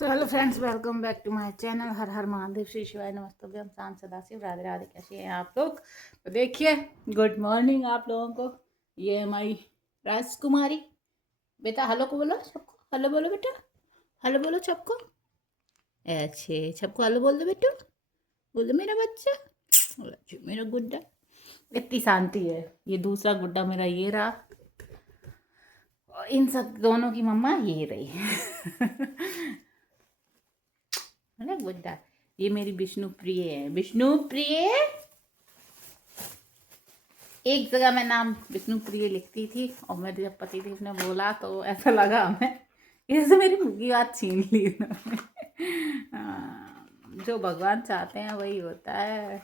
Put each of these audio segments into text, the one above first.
So hello friends, welcome back to my channel. हर हर महादेव, श्री शिवाय, नमस्ते, हम शाम सदाशिव, राधे राधे। कैसे हैं आप लोग? तो देखिए, गुड मॉर्निंग आप लोगों को। ये है हमारी राजकुमारी। बेटा हेलो को बोलो, सबको हेलो बोलो बेटा, हेलो बोलो सबको। अच्छे, सबको हेलो बोल दो बेटू, बोल दो मेरा बच्चा, अच्छे मेरा गुड्डा। इतनी शांति है। ये दूसरा गुड्डा मेरा ये रहा, और इन सब दोनों की मम्मा ये रही। है गुड्डा। ये मेरी विष्णु प्रिय है। विष्णु प्रिय, एक जगह मैं नाम विष्णु प्रिय लिखती थी और मेरे जब पति देव ने बोला तो ऐसा लगा हमें इससे मेरी मुँह की बात छीन ली इन्होंने। जो भगवान चाहते हैं वही होता है।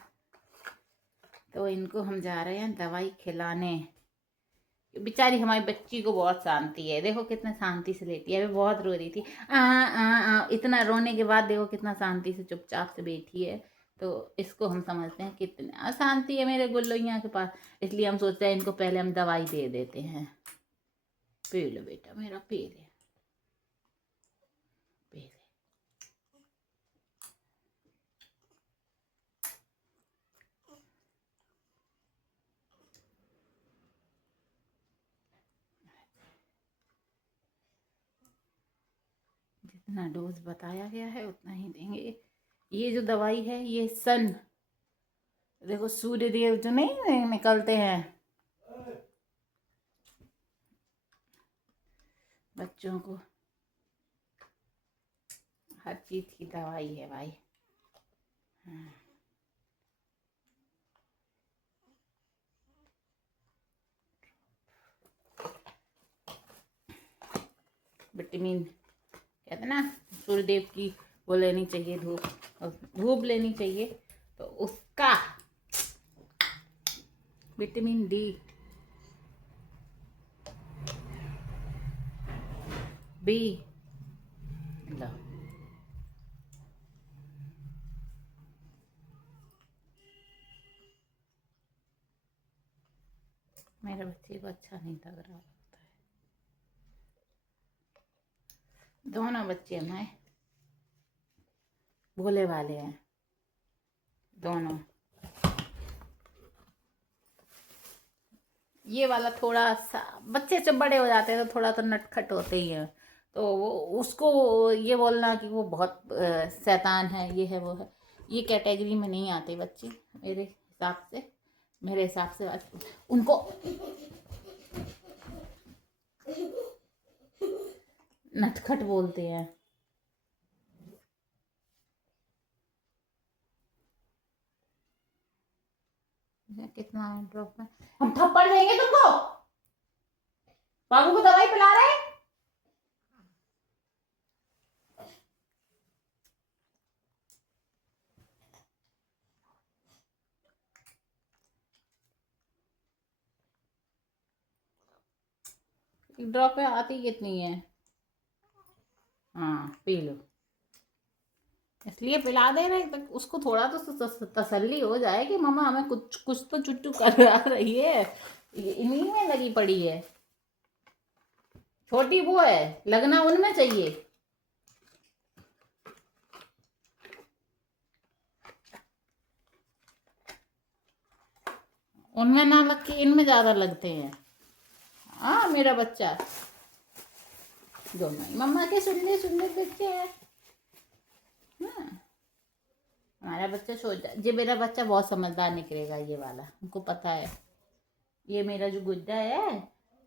तो इनको हम जा रहे हैं दवाई खिलाने। बेचारी हमारी बच्ची को बहुत शांति है, देखो कितना शांति से लेती है। अभी बहुत रो रही थी, इतना रोने के बाद देखो कितना शांति से चुपचाप से बैठी है। तो इसको हम समझते हैं कितना शांति है मेरे गुल्लोइया के पास। इसलिए हम सोचते हैं इनको पहले हम दवाई दे देते हैं। पी लो बेटा मेरा, पी ले पी ले। जितना डोज बताया गया है उतना ही देंगे। ये जो दवाई है ये सन, देखो सूर्य देव जो नहीं निकलते हैं बच्चों को, हर चीज की दवाई है भाई। हाँ। विटामिन कहते हैं ना, सूर्यदेव की वो लेनी चाहिए, धूप, और धूप लेनी चाहिए। तो उसका विटामिन डी, बी लो। मेरे बच्चे को अच्छा नहीं लग रहा होता है। दोनों बच्चे हमारे भोले वाले हैं दोनों। ये वाला थोड़ा सा, बच्चे जब बड़े हो जाते हैं तो थोड़ा तो नटखट होते ही हैं। तो वो उसको ये बोलना कि वो बहुत शैतान है, ये है वो है, ये कैटेगरी में नहीं आते बच्चे मेरे हिसाब से। मेरे हिसाब से उनको नटखट बोलते हैं। कितना ड्रॉप में हम थप्पड़ देंगे तुमको। बाबू को दवाई पिला रहे हैं। ड्रॉप में आती कितनी है? हाँ पी लो, इसलिए पिला दे रहे तक उसको थोड़ा तो तसल्ली हो जाए कि मम्मा हमें कुछ कुछ तो चुट्टू करा रही है, इन्हीं में लगी पड़ी है। छोटी वो है, लगना उनमें चाहिए। उनमें ना लग के इनमें ज्यादा लगते हैं। हाँ मेरा बच्चा, दोनों ही मम्मा के सुंदर सुंदर बच्चे हैं। हाँ हमारा बच्चा सोच, ये मेरा बच्चा बहुत समझदार निकलेगा ये वाला, हमको पता है। ये मेरा जो गुड्डा है,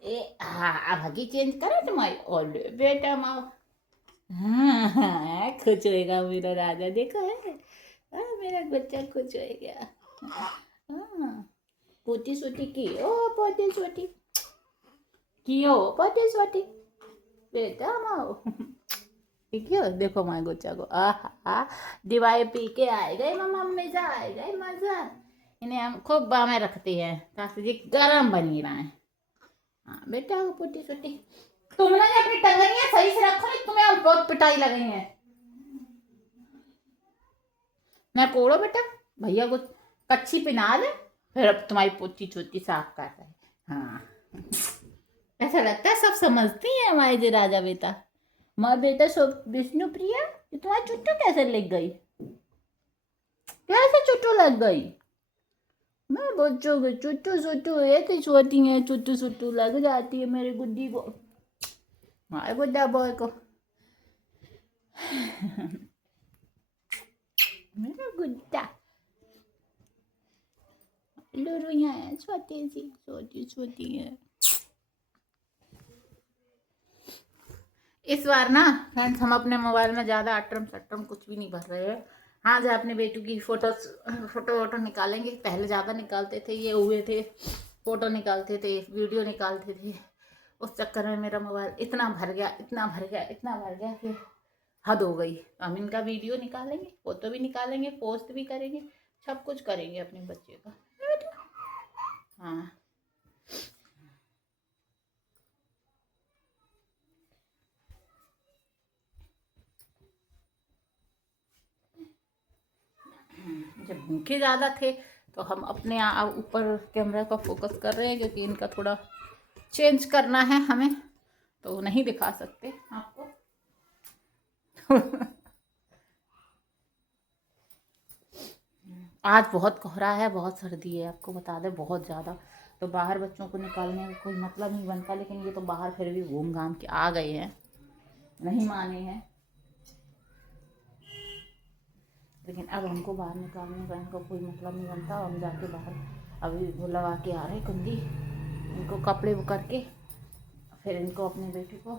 ए हाँ अब हगी चेंज करा तुम्हारी और बेटा माँ। हाँ हाँ खुश होएगा मेरा राजा, देखो है। हाँ मेरा बच्चा खुश हो गया। हाँ पोती सोटी की ओ, पोती सोटी की ओ, पोती सोटी बेटा माओ। ठीक है, देखो हमारे बच्चा को, आहा दिवाई पी के आए गए मम्मा, मजा आए गए मजा। इन्हें हम खूब बामें रखते हैं ताकि ये गर्म बनी रहा है। हाँ बेटा वो पोटी सोटी, तुमने अपनी टंगनियां सही से रखो, नहीं तुम्हें अब बहुत पिटाई लगी है। मैं कोड़ो बेटा, भैया को कच्ची पिना ले, फिर अब तुम्हारी पोती छोटी साफ कर रहे। हाँ ऐसा लगता है सब समझती है हमारे जो राजा बेटा। माँ बेटा सो विष्णु प्रिया तुम्हारी चुट्टू कैसे लग गई, कैसे चुट्टू लग गई। मैं बच्चों के चुट्टू सुट्टू ऐसे सोती हैं, चुट्टू सुट्टू लग जाती है मेरे गुड्डी को, हमारे गुड्डा बॉय को। मेरा गुड्डा लूरू यहाँ छोटी सी छोटी छोटी है। इस बार ना फ्रेंड्स हम अपने मोबाइल में ज़्यादा अटरम सटरम कुछ भी नहीं भर रहे हैं। हाँ जो अपने बेटू की फोटो वोटो निकालेंगे, पहले ज़्यादा निकालते थे, ये हुए थे फ़ोटो निकालते थे, वीडियो निकालते थे। उस चक्कर में मेरा मोबाइल इतना भर गया इतना भर गया इतना भर गया कि हद हो गई। हम इनका वीडियो निकालेंगे, फ़ोटो भी निकालेंगे, पोस्ट भी करेंगे, सब कुछ करेंगे अपने बच्चे का। हाँ जब भूखे ज़्यादा थे तो हम अपने ऊपर कैमरा का फोकस कर रहे हैं, क्योंकि इनका थोड़ा चेंज करना है हमें, तो नहीं दिखा सकते आपको। आज बहुत कोहरा है, बहुत सर्दी है, आपको बता दें बहुत ज़्यादा। तो बाहर बच्चों को निकालने का कोई मतलब नहीं बनता, लेकिन ये तो बाहर फिर भी घूम घाम के आ गए हैं, नहीं माने हैं। लेकिन अब हमको बाहर निकालने का इनको कोई मतलब नहीं बनता। हम जाके बाहर अभी वो लगा के आ रहे कुंडी, इनको कपड़े वो करके फिर इनको अपने बेटे को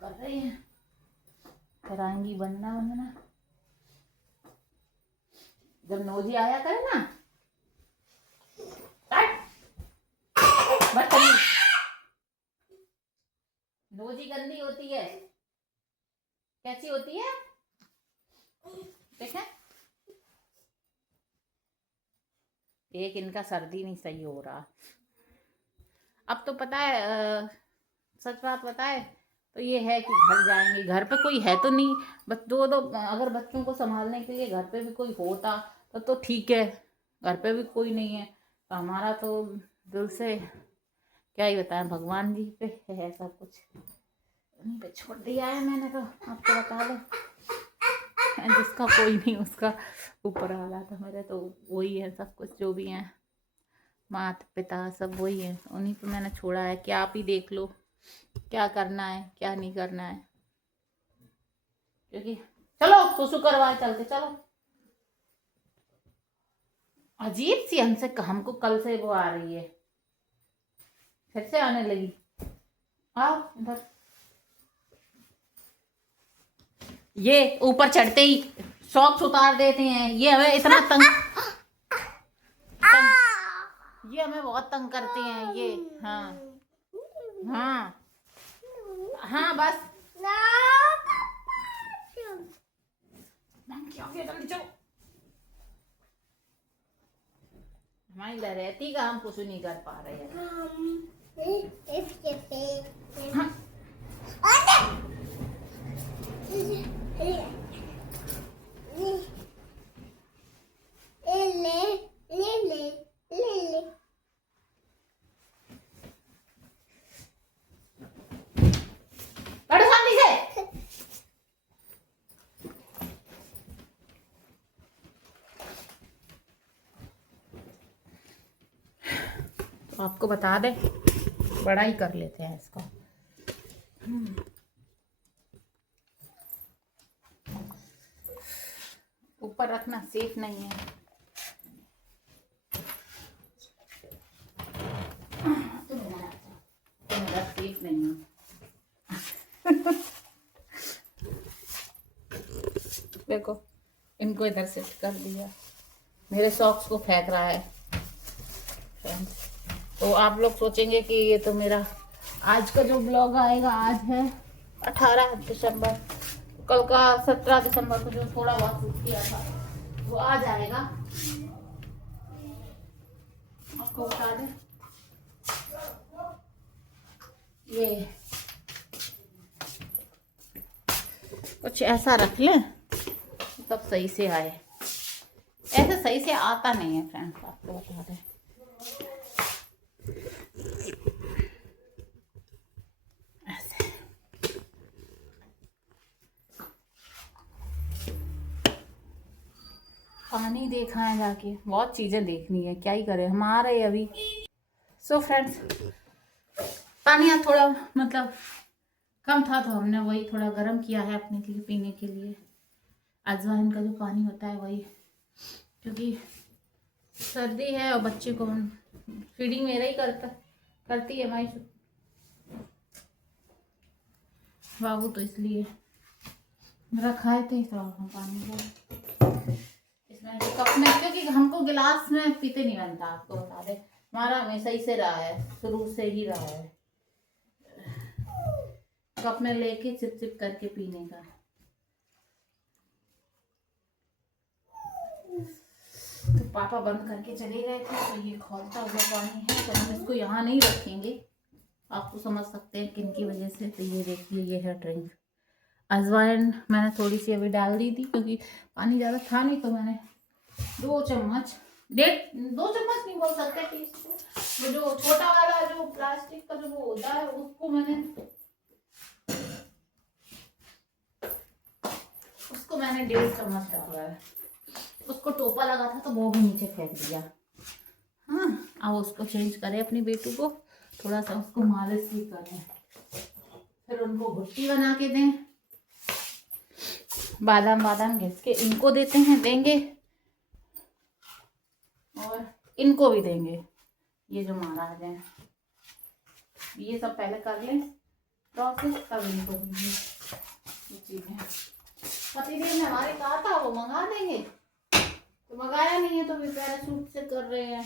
कर रहे हैं, फिर आएंगी बनना बनना। जब नोजी आया करे ना बदतमीज, नोजी गंदी होती है। कैसी होती है देखें। एक इनका सर्दी नहीं सही हो रहा। अब तो पता है सच बात बताए तो ये है कि घर जाएंगे, घर पे कोई है तो नहीं, बस दो अगर बच्चों को संभालने के लिए घर पे भी कोई होता तो ठीक है। घर पे भी कोई नहीं है तो हमारा तो दिल से क्या ही बताएं, भगवान जी पे है सब कुछ, उन्हीं पे छोड़ दिया है मैंने। तो आपको बता दो जिसका कोई नहीं उसका ऊपर वाला था मेरे, तो वही है सब कुछ, जो भी है माता पिता सब वही है, उन्हीं पे मैंने छोड़ा है कि आप ही देख लो क्या करना है क्या नहीं करना है। क्योंकि चलो सुसु करवाए चलते चलो। अजीब सी हमको कल से वो आ रही है, फिर से आने लगी। आओ इधर, ये ऊपर चढ़ते ही सॉक्स उतार देते हैं, ये हमें इतना तंग ये हमें बहुत तंग करते हैं ये। हाँ हाँ हाँ बस चलो। हमारी रहती का हम कुछ नहीं कर पा रहे हैं। हाँ। तो आपको बता दें बड़ा ही कर लेते हैं इसको। ऊपर रखना सेफ नहीं है। सेफ नहीं है। देखो इनको इधर सेट कर दिया, मेरे सॉक्स को फेंक रहा है। तो आप लोग सोचेंगे कि ये तो मेरा आज का जो ब्लॉग आएगा, आज है 18 दिसंबर, कल का 17 दिसंबर को जो थोड़ा बहुत शूट किया था वो आ जाएगा। आपको बता दें ये कुछ ऐसा रख लें तब सही से आए, ऐसे सही से आता नहीं है फ्रेंड्स, आपको बता दें। पानी देखा है जाके, बहुत चीज़ें देखनी है, क्या ही करें, हम आ रहे हैं अभी। सो फ्रेंड्स, पानी आज थोड़ा मतलब कम था तो हमने वही थोड़ा गर्म किया है अपने लिए पीने के लिए। अजवाइन का जो पानी होता है वही, क्योंकि सर्दी है और बच्चे को फीडिंग मेरा ही करती है भाई बाबू, तो इसलिए रखाए थे तो हम पानी को इसमें कप में, क्योंकि हमको गिलास में पीते नहीं बनता, आपको बता दे, हमारा हमेशा ही से रहा है, शुरू से ही रहा है कप में लेके चिप चिप करके पीने का। तो पापा बंद करके चले गए थे, तो ये खौलता हुआ पानी है, तो हम इसको यहाँ नहीं रखेंगे, आप तो समझ सकते हैं किन की वजह से। तो ये देखिए, ये है ड्रिंक। अजवाइन मैंने थोड़ी सी अभी डाल दी थी, क्योंकि पानी ज़्यादा था नहीं, तो मैंने 2 चम्मच, 2 चम्मच नहीं बोल सकते, वो जो छोटा वाला जो प्लास्टिक का जो वो होता है उसको मैंने 1.5 चम्मच डाला है। उसको टोपा लगा था तो वो भी नीचे फेंक दिया। हाँ, अब उसको चेंज करें अपनी बेटू को, थोड़ा सा उसको मालिश भी करें, फिर उनको घुट्टी बना के दें, बादाम घिस के इनको देंगे और इनको भी देंगे। ये जो महाराज हैं, ये सब पहले कर लें प्रोसेस, तब इनको देंगे ये चीज़ें। पतिदेव ने हमारे कहा था वो मंगा देंगे, तो मंगाया नहीं है, तो भी पैराशूट से कर रहे हैं,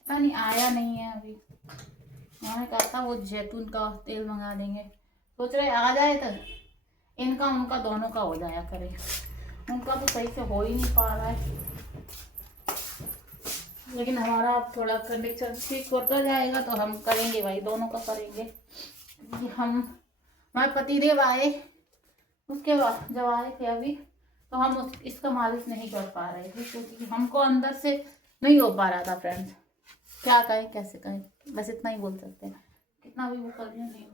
पता नहीं आया नहीं है अभी। उन्होंने कहा था वो जैतून का तेल मंगा देंगे, सोच रहे आ जाए तो इनका उनका दोनों का हो जाया करे। उनका तो सही से हो ही नहीं पा रहा है, लेकिन हमारा अब थोड़ा कंडीशन ठीक होता जाएगा तो हम करेंगे भाई, दोनों का करेंगे। हमारे पतिदेव आए, उसके बाद जब आए थे अभी, तो हम इसका मालिश नहीं कर पा रहे थे, क्योंकि हमको अंदर से नहीं हो पा रहा था फ्रेंड्स। क्या कहें, कैसे कहें, बस इतना ही बोल सकते हैं, कितना भी वो कर रहे नहीं,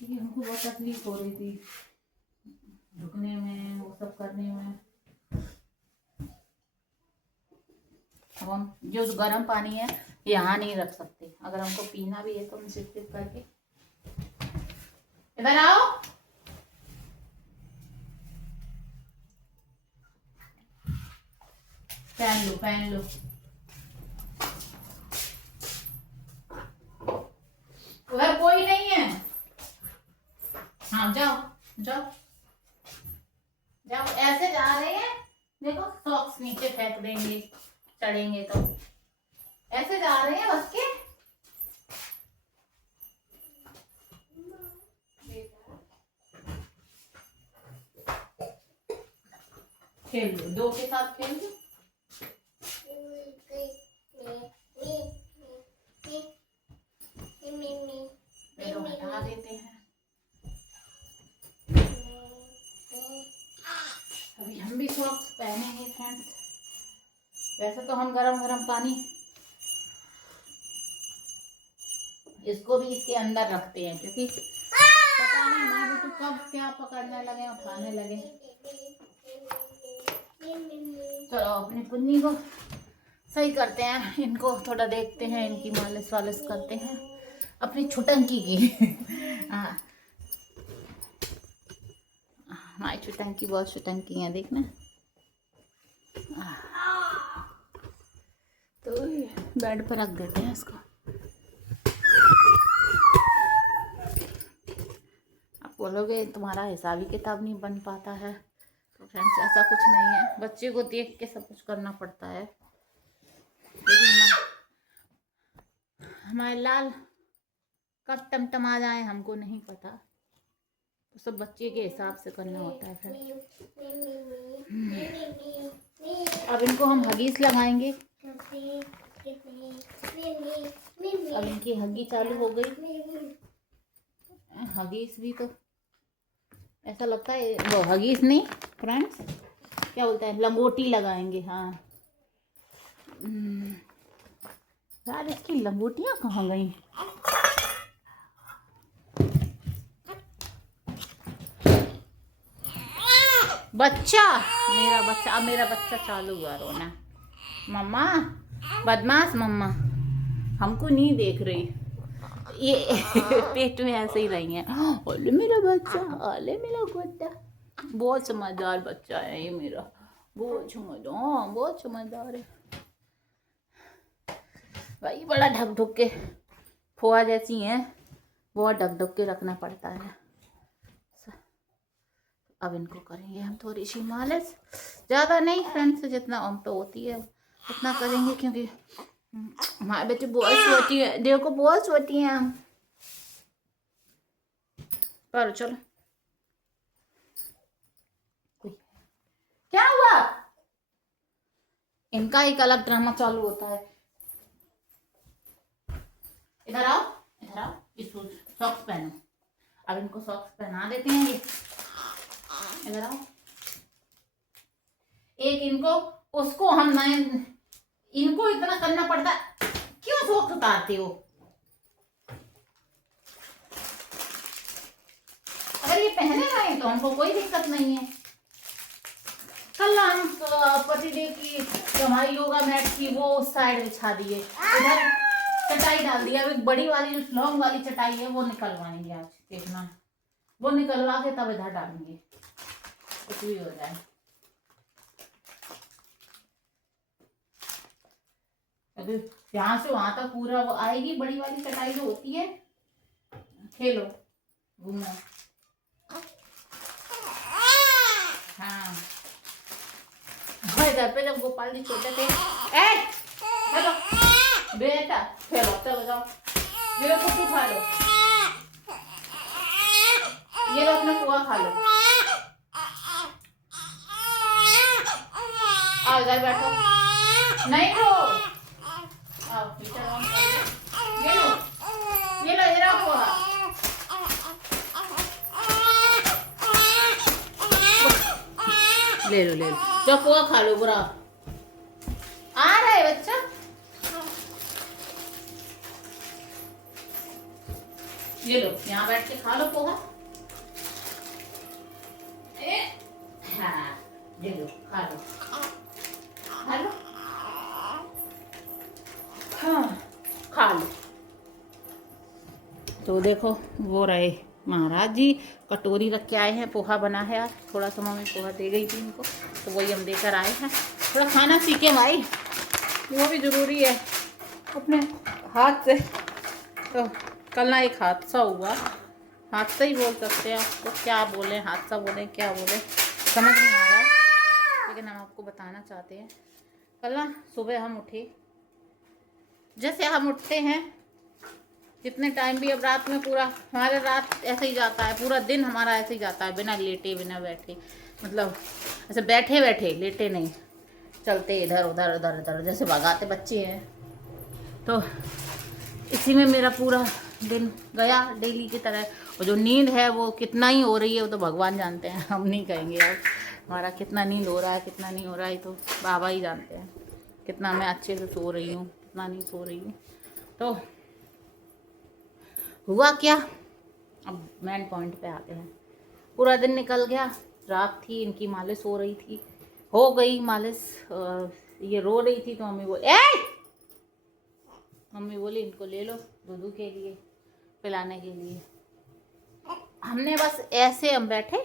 क्योंकि हमको बहुत तकलीफ हो रही थी झुकने में, वो सब करने में। अब हम जो गर्म पानी है यहाँ नहीं रख सकते, अगर हमको पीना भी है तो हम सिप सिप करके। इधर आओ, पहन लो। उधर कोई नहीं है, हाँ जाओ, ऐसे जा रहे हैं, देखो सॉक्स नीचे फेंक देंगे, चढ़ेंगे तो ऐसे जा रहे हैं बस के। खेल लो, 2 के साथ खेल लो। हटा देते हैं, अभी हम भी सॉक्स पहनेंगे फ्रेंड्स। वैसे तो हम गरम पानी इसको भी इसके अंदर रखते हैं, क्योंकि पता नहीं हमारे तो कब क्या पकड़ने लगे और खाने लगे। चलो अपनी पुन्नी को सही करते हैं, इनको थोड़ा देखते हैं, इनकी मालिश वालिश करते हैं अपनी छुटंकी की। हमारी छुटंकी बहुत छुटंकी है, देखना। तो बेड पर रख देते हैं इसको। आप बोलोगे तुम्हारा हिसाब ही किताब नहीं बन पाता है, तो फ्रेंड्स ऐसा कुछ नहीं है, बच्चे को देख के सब कुछ करना पड़ता है। लेकिन हमारे लाल कब टमटमा जाए हमको नहीं पता, तो सब बच्चे के हिसाब से करना होता है। फिर अब इनको हम हगीज लगाएंगे, अब इनकी हगी चालू हो गई। हगीज भी तो ऐसा लगता है, वो हगीज नहीं फ्रेंड्स, क्या बोलते हैं, लंगोटी लगाएंगे। हाँ यार, इसकी लंगोटियाँ कहाँ गई? बच्चा, मेरा बच्चा, अब मेरा बच्चा चालू हुआ रोना। मम्मा बदमाश मम्मा, हमको नहीं देख रही, ये पेट में ऐसे ही रही है। ओले मेरा बच्चा, ओले मेरा गुड्डा, बहुत समझदार बच्चा है ये मेरा, बहुत समझदार, बहुत समझदार है भाई। बड़ा ढक ढुक के, फुआ जैसी हैं, बहुत ढक ढुक के रखना पड़ता है। अब इनको करेंगे हम थोड़ी सी मालिश, ज़्यादा नहीं फ्रेंड्स, जितना हम तो होती है उतना करेंगे, क्योंकि हमारे बच्चे बहुत सोती है, देखो बहुत सोती हैं हम। पर चलो, क्या हुआ, इनका एक अलग ड्रामा चालू होता है। इधर आओ, इधर आओ, इसको सॉक्स पहनो। अब इनको सॉक्स पहना देते हैं। ये इधर आओ, एक इनको, उसको हम नए, इनको इतना करना पड़ता है, क्यों सॉक्स उतारते हो? अगर ये पहने रहे तो हमको कोई दिक्कत नहीं है। कल हम पतिदेव की जो हमारी योगा मैट थी वो उस साइड बिछा दिए, इधर चटाई डाल दिया। अभी बड़ी वाली जो लॉन्ग वाली चटाई है वो निकलवाएंगे आज, देखना वो निकलवा के तब इधर डालेंगे, कुछ भी हो जाए। अभी यहाँ से वहां तक पूरा वो आएगी, बड़ी वाली चटाई जो होती है। खेलो, घूमो, हाँ। घर पे जब गोपाल जी छोटे थे, चलो बेटा खेलो, चलो जाओ, ये लो कुछ खा लो, ये लो अपना पुआ खा लो, आओ इधर बैठो, नहीं लो, आओ टीचर ऑन कर लो, ये लो, ये लो, ये रहा पुआ, ले लो, ले लो, जो पुआ खा लो। बुरा आ रहा है बच्चा, ये लो, यहाँ बैठ के खा लो पोहा। हाँ, ये लो, खा लो, खा लो, हाँ, खा लो। तो देखो वो रहे महाराज जी, कटोरी रख के आए हैं, पोहा बना है आज, थोड़ा सा मम्मी पोहा दे गई थी इनको, तो वही हम देकर आए हैं। थोड़ा खाना सीखे भाई, वो भी ज़रूरी है अपने हाथ से। तो कल ना एक हादसा हुआ, हादसा ही बोल सकते हैं आपको, क्या बोलें, हादसा बोलें क्या बोलें समझ नहीं आ रहा है, लेकिन हम आपको बताना चाहते हैं। कल ना सुबह हम उठे, जैसे हम उठते हैं, जितने टाइम भी, अब रात में पूरा हमारा रात ऐसे ही जाता है, पूरा दिन हमारा ऐसे ही जाता है, बिना लेटे बिना बैठे, मतलब ऐसे बैठे बैठे, लेटे नहीं, चलते इधर उधर उधर उधर, जैसे भगाते बच्चे हैं। तो इसी में मेरा पूरा दिन गया डेली की तरह। और जो नींद है वो कितना ही हो रही है वो तो भगवान जानते हैं, हम नहीं कहेंगे यार हमारा कितना नींद हो रहा है, कितना नहीं हो रहा है, तो बाबा ही जानते हैं कितना मैं अच्छे से सो रही हूँ, कितना नहीं सो रही हूँ। तो हुआ क्या, अब मेन पॉइंट पे आते हैं। पूरा दिन निकल गया, रात थी, इनकी मालिश हो रही थी, हो गई मालिश, ये रो रही थी तो मम्मी बोली इनको ले लो दूध के लिए, पिलाने के लिए। हमने बस ऐसे, हम बैठे,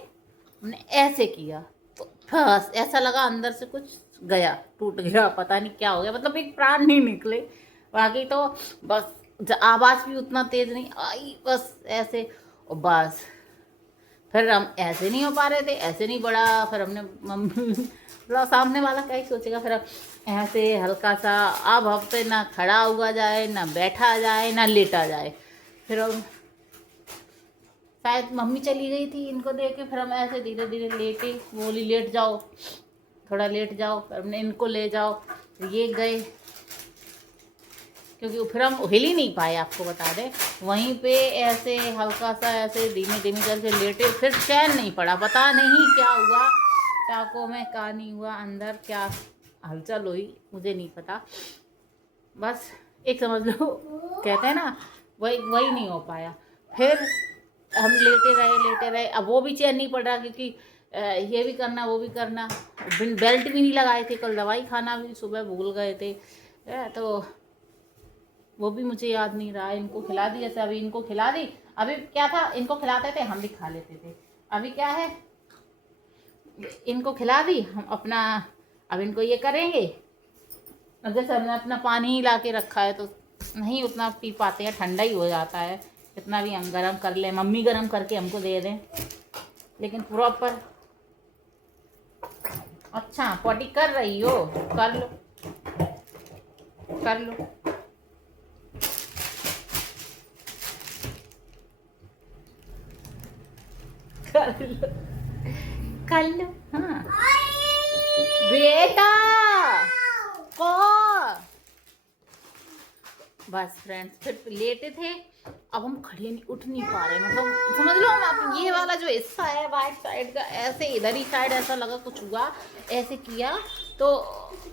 हमने ऐसे किया तो बस ऐसा लगा अंदर से कुछ गया, टूट गया, पता नहीं क्या हो गया, मतलब एक प्राण नहीं निकले, बाकी तो बस आवाज़ भी उतना तेज़ नहीं आई, बस ऐसे। और बस फिर हम ऐसे नहीं हो पा रहे थे, ऐसे नहीं बढ़ा, फिर हमने मम्मी सामने वाला क्या ही सोचेगा, फिर ऐसे हल्का सा, अब हफ्ते ना खड़ा हुआ जाए, ना बैठा जाए, ना लेटा जाए। फिर हम शायद मम्मी चली गई थी इनको देख के, फिर हम ऐसे धीरे धीरे लेटे, बोली लेट जाओ, थोड़ा लेट जाओ, फिर हमने इनको ले जाओ, ये गए, क्योंकि फिर हम हिल ही नहीं पाए, आपको बता दें, वहीं पे ऐसे हल्का सा ऐसे धीमे धीमे करके लेटे, फिर चैन नहीं पड़ा, पता नहीं क्या हुआ, टाँकों में क्या नहीं हुआ, अंदर क्या हलचल हुई मुझे नहीं पता, बस एक समझ लो, कहते हैं ना, वही नहीं हो पाया। फिर हम लेटे रहे, अब वो भी चैन नहीं पड़ रहा, क्योंकि ये भी करना वो भी करना, बेल्ट भी नहीं लगाए थे, कल दवाई खाना भी सुबह भूल गए थे। तो वो भी मुझे याद नहीं रहा। इनको खिला दी, जैसे अभी इनको खिला दी। अभी क्या था, इनको खिलाते थे हम भी खा लेते थे। अभी क्या है, इनको खिला दी हम अपना, अब इनको ये करेंगे। अब जैसे हमने अपना पानी ही ला के रखा है तो नहीं उतना पी पाते हैं, ठंडा ही हो जाता है। कितना भी हम गर्म कर लें, मम्मी गर्म करके हमको दे दें, लेकिन प्रॉपर। अच्छा पॉटी कर रही हो, कर लो कर लो। कर लो कर लो। हाँ बेटा को बस फ्रेंड्स, फिर लेटे थे। अब हम खड़े नहीं, उठ नहीं पा रहे, मतलब समझ लो हम। अब ये वाला जो हिस्सा है राइट साइड का, ऐसे इधर ही साइड ऐसा लगा कुछ हुआ, ऐसे किया तो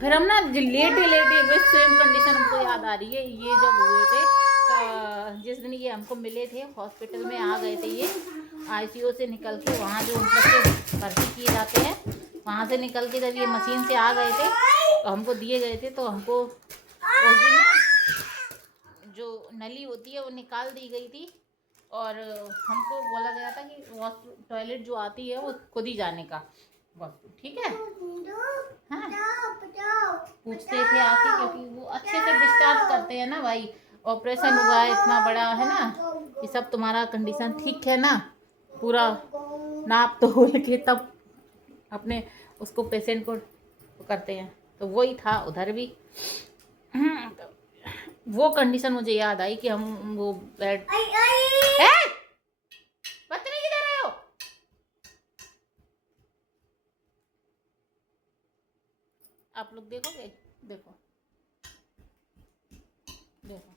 फिर हम ना लेटे लेटे बस सेम कंडीशन हमको याद आ रही है। ये जब हुए थे जिस दिन ये हमको मिले थे, हॉस्पिटल में आ गए थे ये, आईसीयू से निकल के, वहाँ जो बच्चे भर्ती किए जाते हैं वहाँ से निकल के जब ये मशीन से आ गए थे तो हमको दिए गए थे। तो हमको उस दिन ना जो नली होती है वो निकाल दी गई थी, और हमको बोला गया था कि टॉयलेट जो आती है वो खुद ही जाने का वस्तु, ठीक है। हाँ पूछते थे आके, क्योंकि वो अच्छे से डिस्चार्ज करते हैं ना भाई। ऑपरेशन हुआ है इतना बड़ा, है ना, ये सब तुम्हारा कंडीशन ठीक है ना, पूरा नाप तो के तब अपने उसको पेशेंट को करते हैं। तो वही था उधर भी। वो कंडीशन मुझे याद आई कि हम वो बेड, बदतमीजी कर रहे हो। आप लोग देखोगे, देखो देखो,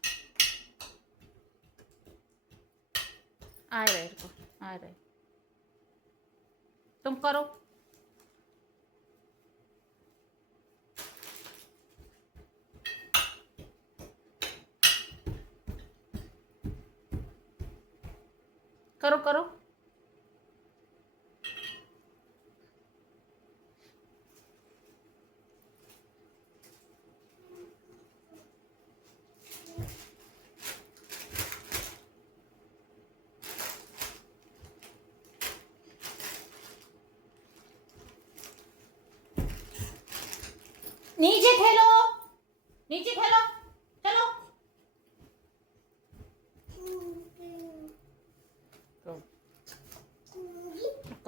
आ रहे को आ रहे, तुम करो। करो करो। नीचे खेलो, नीचे खेलो, चलो। तो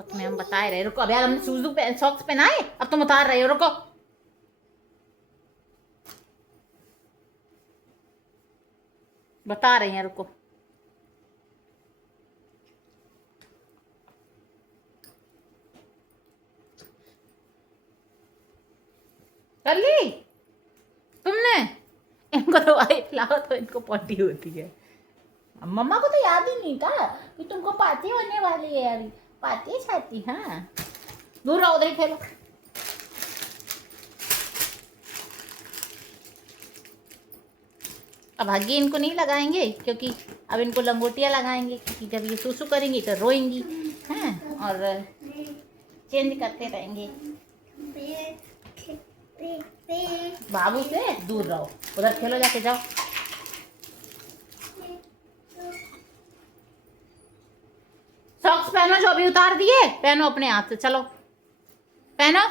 तुम्हें हम बता रहे, रुको। अब यार हमने शूज सॉक्स पहनाए, अब तुम उतार रहे हो, रुको। बता रहे हैं, रुको। कर ली तुमने? इनको दवाई पिलाओ तो इनको पॉटी होती है। मम्मा को तो याद ही नहीं था कि तुमको पाती होने वाली है अभी। पाती छाती, हाँ दूर रहो, उधर ही खेलो। अब आगे इनको नहीं लगाएंगे, क्योंकि अब इनको लंगोटियाँ लगाएंगे, क्योंकि जब ये सुसु करेंगी तो रोएंगी, हैं, और चेंज करते रहेंगे। बाबू से दूर रहो, उधर खेलो, जाके जाओ। सॉक्स पहनो, जो अभी उतार दिए पहनो अपने हाथ से, चलो पहनो।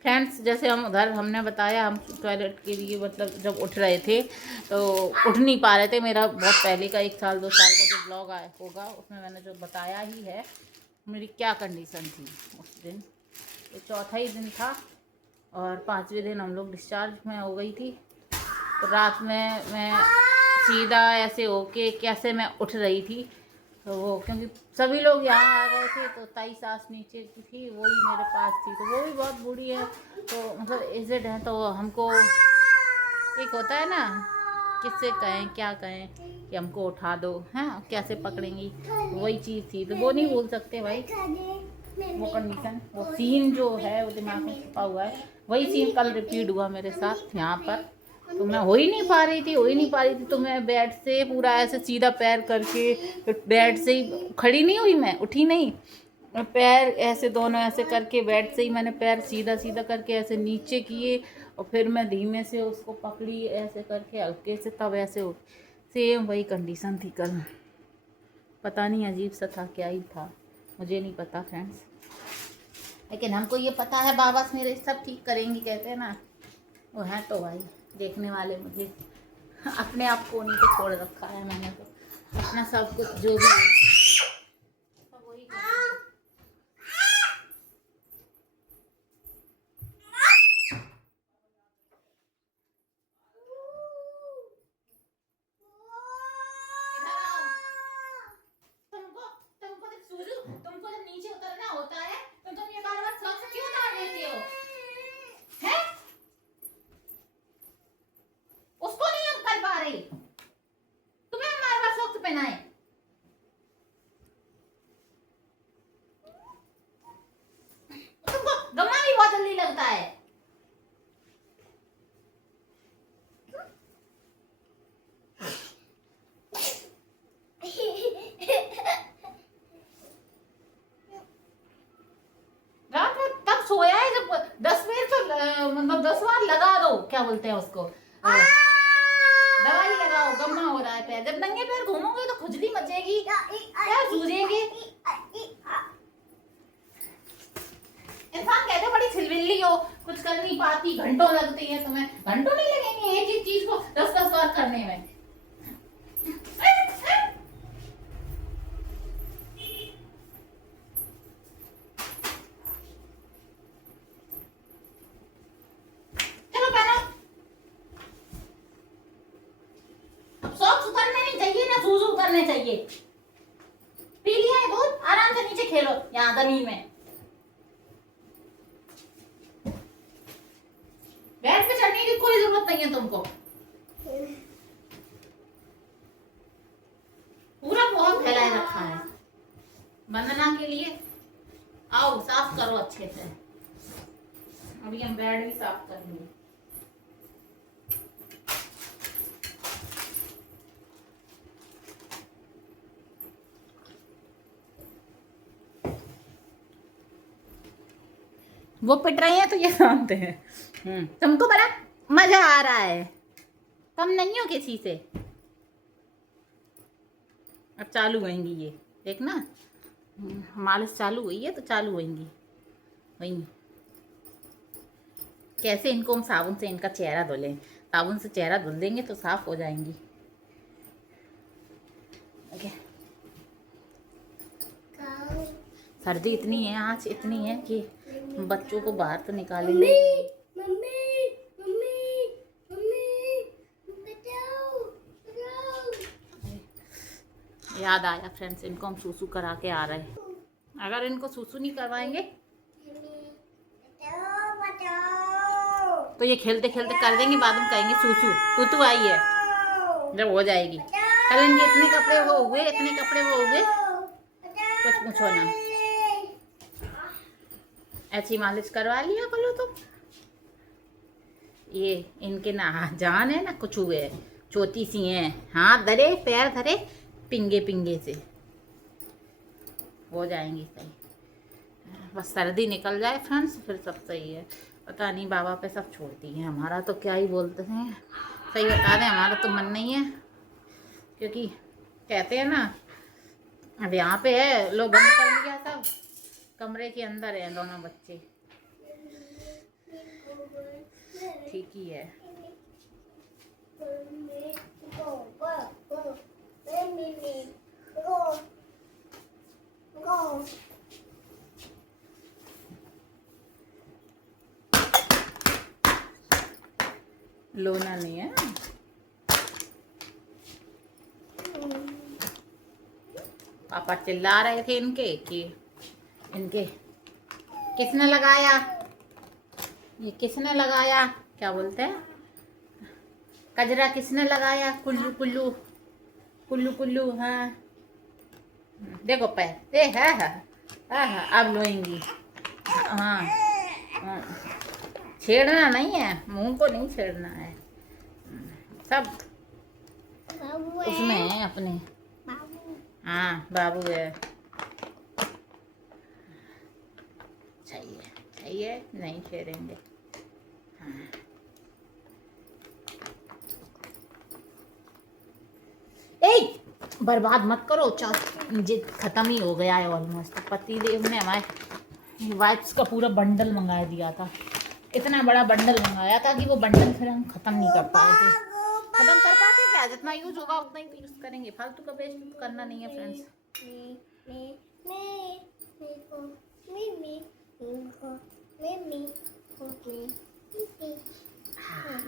फ्रेंड्स, जैसे हम उधर हमने बताया, हम टॉयलेट के लिए मतलब जब उठ रहे थे तो उठ नहीं पा रहे थे। मेरा बहुत पहले का 1 साल 2 साल का जो ब्लॉग आया होगा उसमें मैंने जो बताया ही है मेरी क्या कंडीशन थी उस दिन। तो चौथा ही दिन था और 5वें दिन हम लोग डिस्चार्ज में हो गई थी। तो रात में मैं सीधा ऐसे होके कैसे मैं उठ रही थी, तो वो क्योंकि सभी लोग यहाँ आ गए थे तो ताई सास नीचे की थी, वही मेरे पास थी। तो वो भी बहुत बूढ़ी है, तो मतलब एजेड है, तो हमको एक होता है ना, किससे कहें क्या कहें कि हमको उठा दो, हाँ कैसे पकड़ेंगी, वही चीज़ थी। तो वो नहीं भूल सकते भाई, वो कंडीशन, वो सीन जो है वो दिमाग में छुपा हुआ है। वही सीन कल रिपीट हुआ मेरे साथ यहाँ पर। तो मैं हो ही नहीं पा रही थी, तो मैं बेड से पूरा ऐसे सीधा पैर करके, फिर बेड से ही खड़ी नहीं हुई, मैं उठी नहीं, पैर ऐसे दोनों ऐसे करके बेड से ही मैंने पैर सीधा सीधा करके ऐसे नीचे किए, और फिर मैं धीमे से उसको पकड़ी ऐसे करके हल्के से, तब ऐसे उठ। सेम वही कंडीशन थी कल। पता नहीं, अजीब सा था, क्या ही था, मुझे नहीं पता फ्रेंड्स, लेकिन हमको ये पता है बाबा मेरे सब ठीक करेंगी, कहते हैं ना, वो है तो भाई देखने वाले मुझे अपने आप को नहीं तो छोड़ रखा है मैंने, तो अपना सब कुछ जो भी है सब वही करेंगे। तुमको जब नीचे उतरना होता है तो तुम ये बार बार सॉक्स क्यों उतार देते हो? हैं? उसको नहीं हम कर पा रहे, तुम्हें हम बार बार सॉक्स पहनाए। तुमको गमा भी बहुत जल्दी लगता है। रात में तब सोया है जब 10 बार तो मतलब 10 बार लगा दो, क्या बोलते हैं उसको, दवाई लगाओ, गम्मा हो रहा है पैर, जब नंगे पैर घूमोगे तो खुजली मचेगी, पैर सूजेंगे। इंसान कहते बड़ी छिलबिल्ली हो, कुछ कर नहीं पाती, घंटों लगती है, तुम्हें घंटों नहीं लगेंगे एक ही चीज को 10-10 बार करने में। चलो पहनो, सॉक्स उतरने नहीं चाहिए ना सूजू करने चाहिए। पी लिया है दूध, आराम से नीचे खेलो यहाँ जमीन में, बेड पे चढ़ने की कोई जरूरत नहीं है तुमको। पूरा बहुत फैलाए रखा है वंदना के लिए। आओ साफ करो अच्छे से, अभी हम बेड भी साफ करेंगे। वो पिट रहे हैं तो ये जानते हैं। तुमको बड़ा मजा आ रहा है, कम नहीं हो किसी से। अब चालू होंगी ये, देखना, मालिश चालू हुई है तो चालू होंगी वही। कैसे इनको हम साबुन से इनका चेहरा धुलें, साबुन से चेहरा धुल देंगे तो साफ हो जाएंगी। ओके, सर्दी इतनी है आज, इतनी है कि बच्चों को बाहर तो निकालेंगे। याद आया फ्रेंड्स, इनको हम सूसू करा के आ रहे हैं। अगर इनको सूसू नहीं करवाएंगे तो ये खेलते खेलते कर देंगे, बाद में कहेंगे सूसू तू आई है। जब हो जाएगी कल इनके इतने कपड़े वो हुए, इतने कपड़े वो हुए, कुछ पूछो ना। ऐसी मालिश करवा लिया बोलो तुम। ये इनके ना जान है ना कुछ हुए, छोटी सी हैं, हाथ धरे पैर धरे पिंगे पिंगे से हो जाएंगी सही। बस सर्दी निकल जाए फ्रेंड्स फिर सब सही है। पता नहीं बाबा पे सब छोड़ती है, हमारा तो क्या ही बोलते हैं, सही बता दें हमारा तो मन नहीं है, क्योंकि कहते हैं ना अब यहाँ पे है, लोग बंद कर लिया सब, कमरे के अंदर है दोनों बच्चे, ठीक ही है। लोना नहीं है, पापा चिल्ला रहे थे इनके कि इनके किसने लगाया, ये किसने लगाया, क्या बोलते हैं, कजरा किसने लगाया, कुल्लू कुल्लू कुल्लू कुल्लू। हाँ देखो पैर दे, है अब लोएंगी। हाँ, हाँ छेड़ना नहीं है, मुंह को नहीं छेड़ना है, सब बाबू उसमें है अपने। बाबू हाँ बाबू है। चाहिए नहीं छेड़ेंगे। हाँ। ए बर्बाद मत करो, जी खत्म ही हो गया है ऑलमोस्ट। पति देव ने हमारे वाइप्स का पूरा बंडल मंगा दिया था, इतना बड़ा बंडल मंगाया था कि वो बंडल फिर हम खत्म नहीं कर पाए थे। खत्म कर पाते क्या, जितना यूज होगा उतना ही यूज करेंगे, फालतू का वेस्ट करना नहीं है फ्रेंड्स।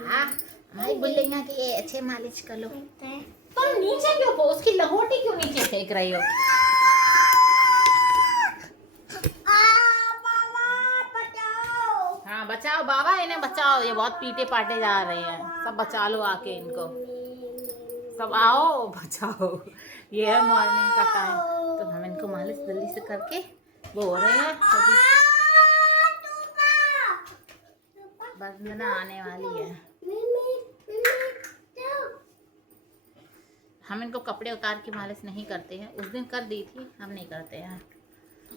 हाँ हमारी बोलेंगे कि ये अच्छे मालिश कर लो। तुम नीचे क्यों हो, उसकी लंगोटी क्यों नीचे फेंक रही हो? हाँ बचाओ बाबा, इन्हें बचाओ, ये बहुत पीटे पाटे जा रहे हैं। सब बचा लो आके इनको, सब आओ बचाओ। ये है मॉर्निंग का टाइम, तो हम इनको मालिश जल्दी से करके वो हो रहे हैं, बंदना आने वाली है। हम इनको कपड़े उतार के मालिश नहीं करते हैं, उस दिन कर दी थी, हम नहीं करते हैं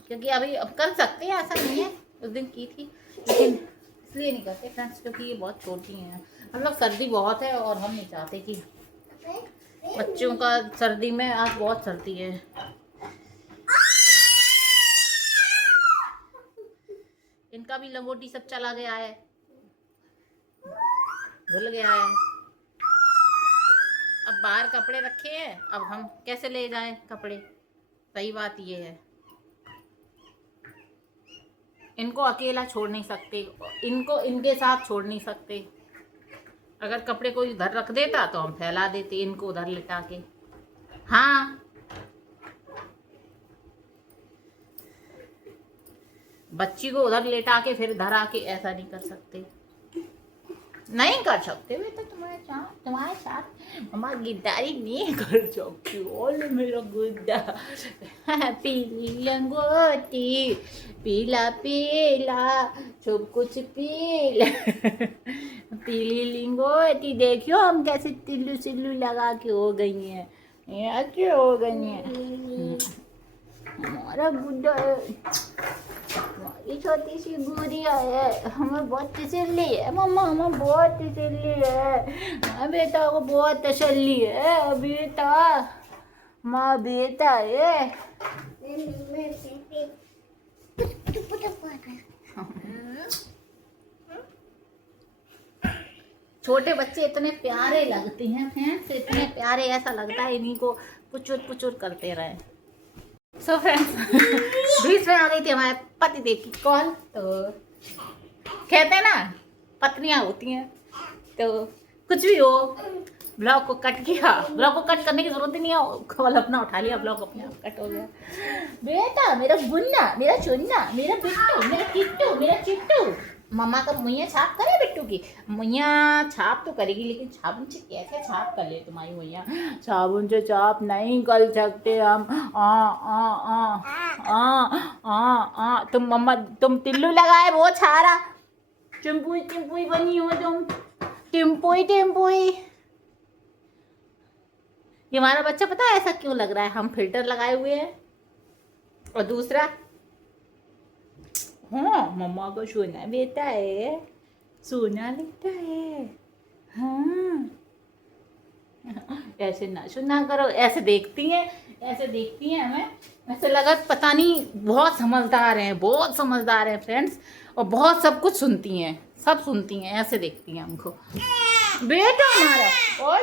क्योंकि अभी अब कर सकते हैं, ऐसा नहीं है। उस दिन की थी लेकिन इसलिए नहीं करते फ्रेंड्स क्योंकि ये बहुत छोटी हैं। हम लोग सर्दी बहुत है और हम नहीं चाहते कि बच्चों का सर्दी में, आज बहुत सर्दी है। इनका भी लंगोटी सब चला गया है, भूल गया है। अब बाहर कपड़े रखे हैं, अब हम कैसे ले जाएं कपड़े, सही बात ये है। इनको अकेला छोड़ नहीं सकते, इनको इनके साथ छोड़ नहीं सकते। अगर कपड़े कोई इधर रख देता तो हम फैला देते इनको उधर लिटा के। हाँ बच्ची को उधर लेटा के फिर इधर आके ऐसा नहीं कर सकते, नहीं कर सकते बेटा। तुम्हारे साथ मम्मा गिरदारी नहीं कर सकती। ओले मेरा गुड्डा, पीली लंगोटी, पीला पीला सब कुछ पीला। पीली लंगोटी देखियो हम कैसे तिल्लू सिल्लू लगा के हो गई हैं, ऐसे हो गई हैं। हमारा गुड्डा हमारी छोटी सी गुड़िया है, हमें बहुत तसल्ली है मम्मा, हमें बहुत तसल्ली है। माँ बेटा को बहुत तसल्ली है बेटा, माँ बेटा है। छोटे बच्चे इतने प्यारे लगते हैं फ्रेंड्स, इतने प्यारे, ऐसा लगता है इन्हीं को पुचुर पुचुर करते रहे। सो फ्रेंड्स बीच में आ गई थी हमारे पति देव की कॉल। तो कहते हैं ना पत्नियां होती हैं, तो कुछ भी हो ब्लॉग को कट किया, ब्लॉग को कट करने की जरूरत ही नहीं है, कॉल अपना उठा लिया, ब्लॉग अपने आप कट हो गया। बेटा मेरा बुन्ना, मेरा चुन्ना, मेरा बिट्टू, मेरा किट्टू, मेरा चिट्टू। मम्मा का मुइया छाप करे बिट्टू की, मुइया छाप तो करेगी लेकिन साबुन से कैसे छाप कर ले तुम्हारी मुइया, साबुन से छाप नहीं कर सकते हम। तुम मम्मा तुम टिल्लू लगाए वो छारा, टिम्पुई टिम्पुई बनी हो तुम, टिम्पुई टिम्पुई। ये हमारा बच्चा पता है ऐसा क्यों लग रहा है, हम फिल्टर लगाए हुए हैं। और दूसरा हाँ मम्मा को सोना बेटा है, सोना बेटा है। हाँ ऐसे ना सुना करो, ऐसे देखती हैं, ऐसे देखती हैं हमें, ऐसे लगा पता नहीं बहुत समझदार हैं, बहुत समझदार हैं फ्रेंड्स, और बहुत सब कुछ सुनती हैं, सब सुनती हैं, ऐसे देखती हैं हमको। बेटा हमारा और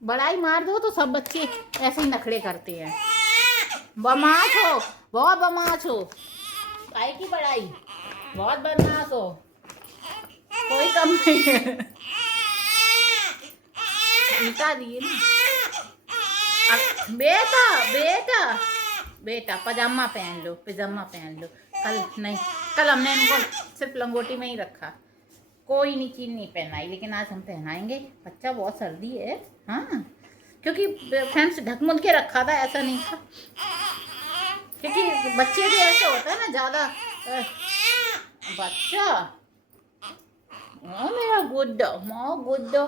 बड़ाई मार दो तो सब बच्चे ऐसे ही नखड़े करते हैं। बदमाश हो, बहुत बदमाश हो, काय की बड़ाई, बहुत बदमाश हो, कोई कम नहीं है। उल्टा दिए ना। बेटा बेटा बेटा पजामा पहन लो, पजामा पहन लो। कल नहीं, कल हमने इनको सिर्फ लंगोटी में ही रखा, कोई नहीं चीज नहीं पहनाई, लेकिन आज हम पहनाएंगे। बच्चा बहुत सर्दी है। हाँ क्योंकि फ्रेंड्स ढकमुन के रखा था, ऐसा नहीं था, क्योंकि बच्चे भी ऐसे होता है ना ज़्यादा। बच्चा मेरा गुड्डा, माँ गुड्डा,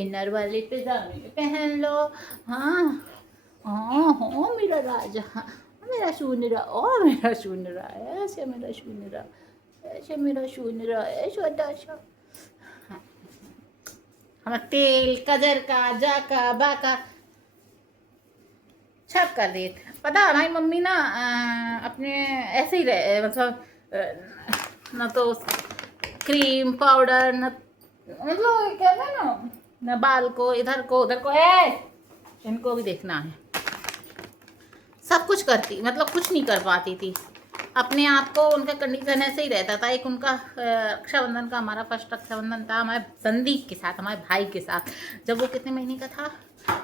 इनर वाले पजामे में पहन लो। हाँ हाँ हाँ मेरा राजा, हाँ मेरा सुनरा, ओ मेरा सुनरा, ऐसे मेरा सुनरा, ऐसे मेरा सुनरा है छोटा सा। हम तेल कजर का जाका बाका सब कर दिए। पता हमारी मम्मी ना अपने ऐसे ही रहे, मतलब न तो क्रीम पाउडर, न मतलब क्या है ना, न बाल को इधर को उधर को, इनको भी देखना है, सब कुछ करती, मतलब कुछ नहीं कर पाती थी अपने आप को। उनका कंडीशन ऐसे ही रहता था। एक उनका रक्षाबंधन का, हमारा फर्स्ट रक्षाबंधन था हमारे संदीप के साथ, हमारे भाई के साथ। जब वो कितने महीने का था,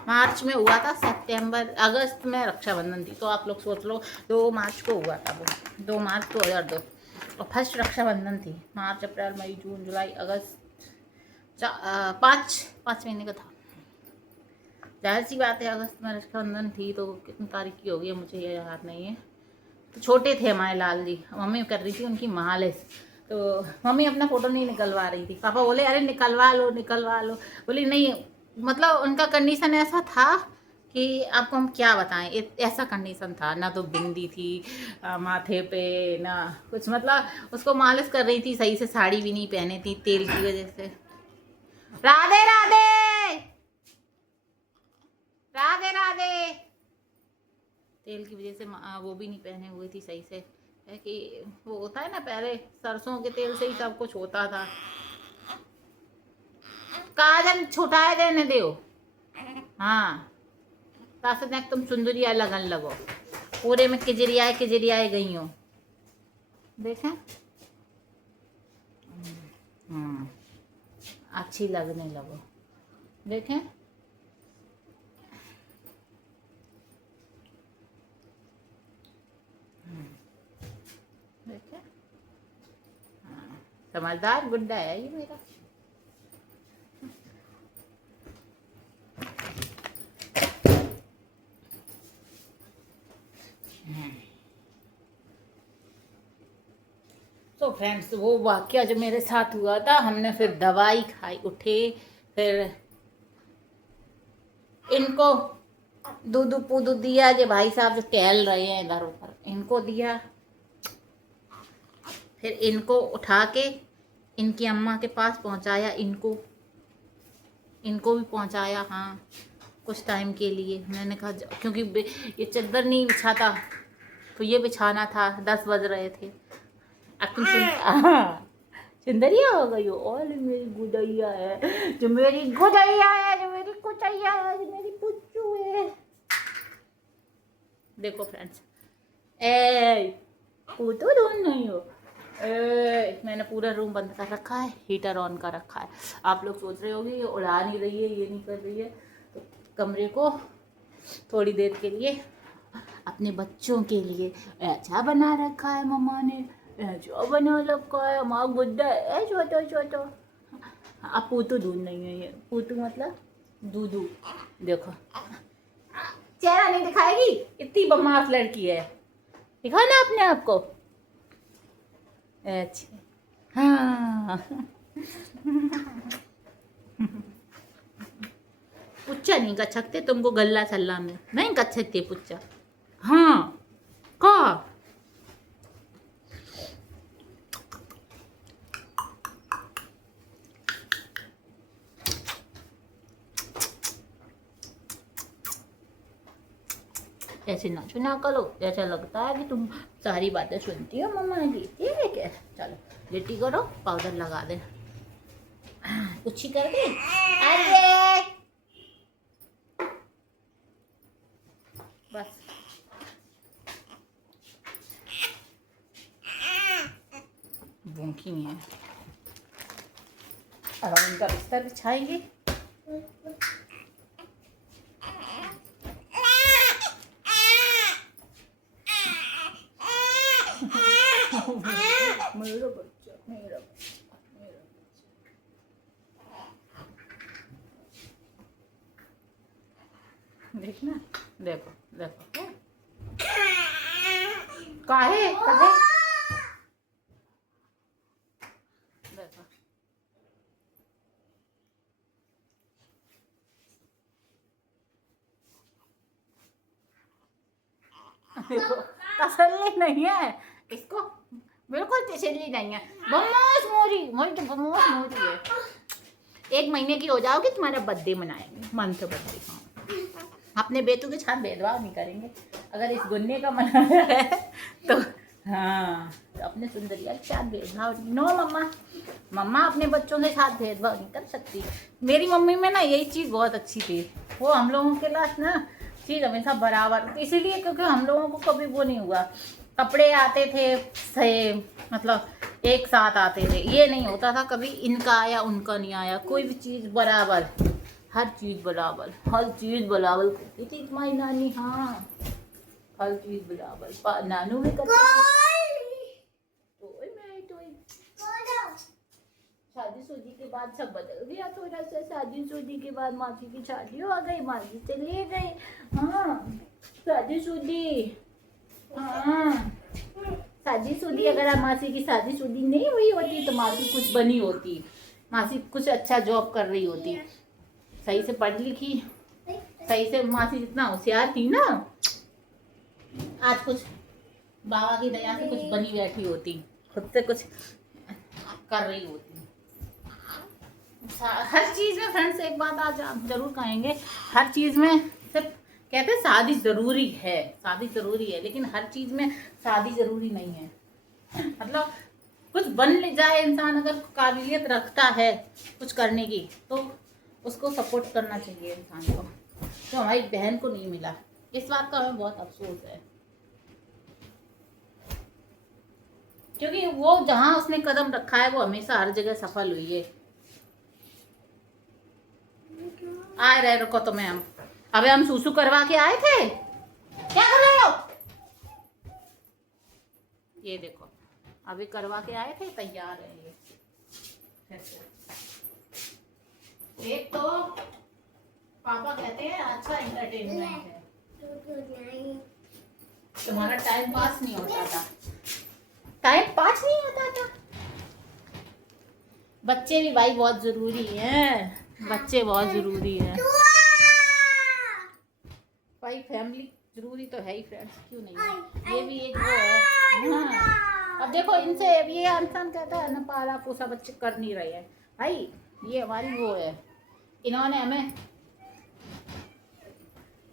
मार्च में हुआ था, सितंबर अगस्त में रक्षाबंधन थी। तो आप लोग सोच लो 2 मार्च को हुआ था वो, 2 मार्च 2002। और फर्स्ट रक्षाबंधन थी मार्च अप्रैल मई जून जुलाई अगस्त, 5 महीने का था। जाहिर सी बात है अगस्त में रक्षाबंधन थी, तो कितनी तारीख की होगी मुझे ये याद नहीं है। तो छोटे थे हमारे लाल जी, मम्मी कर रही थी उनकी मालिश, तो मम्मी अपना फ़ोटो नहीं निकलवा रही थी। पापा बोले अरे निकलवा लो निकलवा लो, बोली नहीं, मतलब उनका कंडीशन ऐसा था कि आपको हम क्या बताएं, ऐसा कंडीशन था। ना तो बिंदी थी माथे पे, ना कुछ, मतलब उसको मालिश कर रही थी सही से, साड़ी भी नहीं पहने थी तेल की वजह से। राधे राधे राधे राधे। तेल की वजह से वो भी नहीं पहने हुए थी सही से, है कि वो होता है ना, पहले सरसों के तेल से ही सब कुछ होता था। काजल छुटाए देने दो। हाँ तासे देख तुम सुंदरिया लगन लगो, पूरे में किजरियाए गई हो, देखें। अच्छी लगने लगो, देखें। देखें, हाँ समझदार गुड्डा है ये मेरा। तो फ्रेंड्स वो वाकया जो मेरे साथ हुआ था, हमने फिर दवाई खाई, उठे, फिर इनको दूध पूध दिया, जो भाई साहब जो टहल रहे हैं इधर उधर, इनको दिया। फिर इनको उठा के इनकी अम्मा के पास पहुंचाया, इनको भी पहुंचाया। हाँ कुछ टाइम के लिए मैंने कहा, क्योंकि ये चादर नहीं बिछाता तो ये बिछाना था। 10 बज रहे थे। अब तुम सुंदरिया हो गई हो, और मेरी गुड़ैया है, जो मेरी गुड़ैया है, जो मेरी कुचैया है, जो मेरी पुच्चू है। देखो फ्रेंड्स, तो ढूंढ नहीं हो। मैंने पूरा रूम बंद कर रखा है, हीटर ऑन कर रखा है। आप लोग सोच रहे होंगे ये उड़ा नहीं रही है, ये नहीं कर रही है। तो कमरे को थोड़ी देर के लिए अपने बच्चों के लिए अच्छा बना रखा है मम्मा ने, अच्छा बना रखा है। माँ गुड्डा है छोटो छोटो। अब पूतू दूध नहीं है, ये पूतू मतलब दूधू। देखो चेहरा नहीं दिखाएगी, इतनी बदमाश लड़की है, दिखाना अपने आप को। अच्छा हाँ पुच्चा नहीं कर सकते तुमको, गल्ला सल्ला में नहीं कर सकते पुच्चा। हाँ का ऐसे ना सुना करो, ऐसा लगता है कि तुम सारी बातें सुनती हो मम्मा की, ठीक है। चलो लिट्टी करो, पाउडर लगा दे, कुछ ही कर दे। अरे बस भूखी नहीं है। अब हम इनका बिस्तर बिछाएंगे। मेरा बच्चा, मेरा बच्चा, मेरा बच्चा। देखना, देखो देखो काहे काहे, देखो देखो तसल्ली नहीं है इसको, बिल्कुल तसल्ली नहीं है। बमोस मोरी मोरी तो बमोस मोरी है। 1 महीने की हो जाओगी तुम्हारा बर्थडे मनाएंगे, मंथ बर्थडे। हाँ, अपने बेटों के साथ भेदभाव नहीं करेंगे। अगर इस गुन्ने का मनाया है तो हाँ, तो अपने सुंदरिया के साथ भेदभाव नहीं। नो मम्मा, मम्मा अपने बच्चों के साथ भेदभाव नहीं कर सकती। मेरी मम्मी में ना यही चीज़ बहुत अच्छी थी, वो हम लोगों के पास ना चीज़ हमेशा बराबर, इसीलिए क्योंकि हम लोगों को कभी वो नहीं हुआ, कपड़े आते थे से मतलब एक साथ आते थे, ये नहीं होता था कभी इनका आया उनका नहीं आया, कोई भी चीज़ बराबर, हर चीज़ बराबर, हर चीज़ बराबर। इट इज माई नानी। हाँ, हर चीज़ बराबर। नानू भी करती शादी के बाद सब बदल गया थोड़ा सा। शादी के बाद मासी की शादी हो गई, मासी चले गए। हाँ, शादी हाँ, शादी अगर मासी की शादी नहीं हुई होती तो मासी कुछ बनी होती, मासी कुछ अच्छा जॉब कर रही होती, सही से पढ़ लिखी, सही से। मासी जितना होशियार थी ना, आज कुछ बाबा की दया से कुछ बनी बैठी होती, खुद से कुछ कर रही होती। हर चीज़ में फ्रेंड्स एक बात आज आप जरूर कहेंगे, हर चीज़ में सिर्फ कहते हैं शादी ज़रूरी है, शादी ज़रूरी है, लेकिन हर चीज़ में शादी ज़रूरी नहीं है। मतलब कुछ बन ले जाए इंसान, अगर काबिलियत रखता है कुछ करने की तो उसको सपोर्ट करना चाहिए इंसान को। तो हमारी बहन को नहीं मिला, इस बात का हमें बहुत अफसोस है, क्योंकि वो जहाँ उसने कदम रखा है वो हमेशा हर जगह सफल हुई है। आए रहे रुको तो मैं अबे हम सूसू करवा के आए थे, क्या कर रहे हो? ये देखो अभी करवा के आए थे, तैयार है ये। एक तो पापा कहते हैं अच्छा एंटरटेनमेंट है, तुम्हारा टाइम पास नहीं होता था, टाइम पास नहीं होता था। बच्चे भी भाई बहुत जरूरी हैं, बच्चे बहुत जरूरी है भाई, फैमिली जरूरी तो है ही फ्रेंड्स, क्यों नहीं है। ये भी एक वो है। हाँ, अब देखो इनसे ये इंसान कहता है ना, पाला पोसा बच्चे कर नहीं रहे हैं भाई, ये हमारी वो है, इन्होंने हमें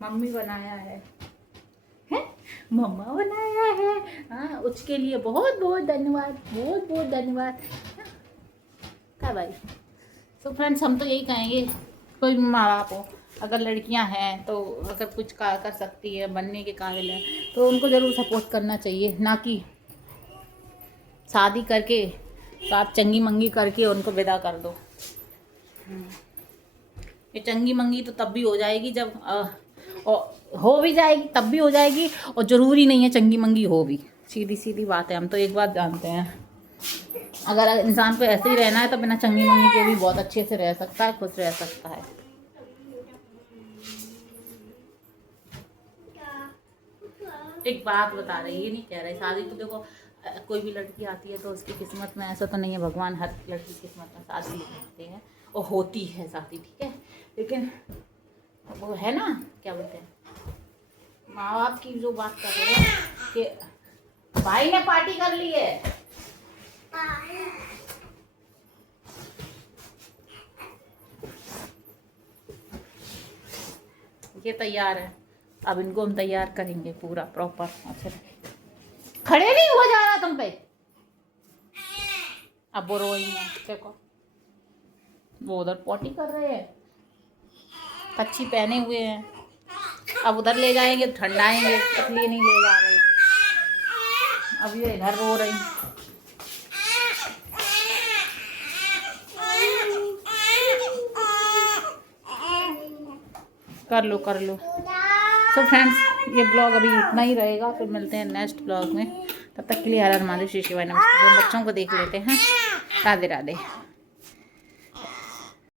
मम्मी बनाया है, मम्मा बनाया है। हाँ, उसके लिए बहुत बहुत धन्यवाद, बहुत बहुत धन्यवाद। क्या भाई। तो फ्रेंड्स हम तो यही कहेंगे, कोई भी माँ बाप हो, अगर लड़कियां हैं तो अगर कुछ कर सकती है, बनने के काबिल है तो उनको ज़रूर सपोर्ट करना चाहिए, ना कि शादी करके तो आप चंगी मंगी करके उनको विदा कर दो। ये चंगी मंगी तो तब भी हो जाएगी जब हो भी जाएगी, तब भी हो जाएगी, और ज़रूरी नहीं है चंगी मंगी हो भी, सीधी सीधी बात है। हम तो एक बात जानते हैं, अगर इंसान को ऐसे ही रहना है तो बिना चंगी मंगी के भी बहुत अच्छे से रह सकता है, खुश रह सकता है। एक बात बता रही, ये नहीं कह रहे शादी तो देखो कोई भी लड़की आती है तो उसकी किस्मत में, ऐसा तो नहीं है भगवान हर लड़की की किस्मत में शादी लिखते हैं और होती है शादी, ठीक है, लेकिन वो है ना क्या बोलते हैं, माँ बाप की जो बात कर रहे हैं कि भाई ने पार्टी कर ली है, ये तैयार है, अब इनको हम तैयार करेंगे पूरा प्रॉपर। अच्छा खड़े नहीं हो जा रहा तुम पे, अब वो रोई है, देखो वो उधर पॉटी कर रहे हैं, कच्ची पहने हुए हैं, अब उधर ले जाएंगे ठंडाएंगे, इसलिए नहीं ले जा रहे, अब ये इधर रो रही। कर लो कर लो। तो फ्रेंड्स ये ब्लॉग अभी इतना ही रहेगा, फिर मिलते हैं नेक्स्ट ब्लॉग में, तब तक के लिए हर हर महादेव, श्री शिवाय, नमस्ते। बच्चों को देख लेते हैं, राधे राधे।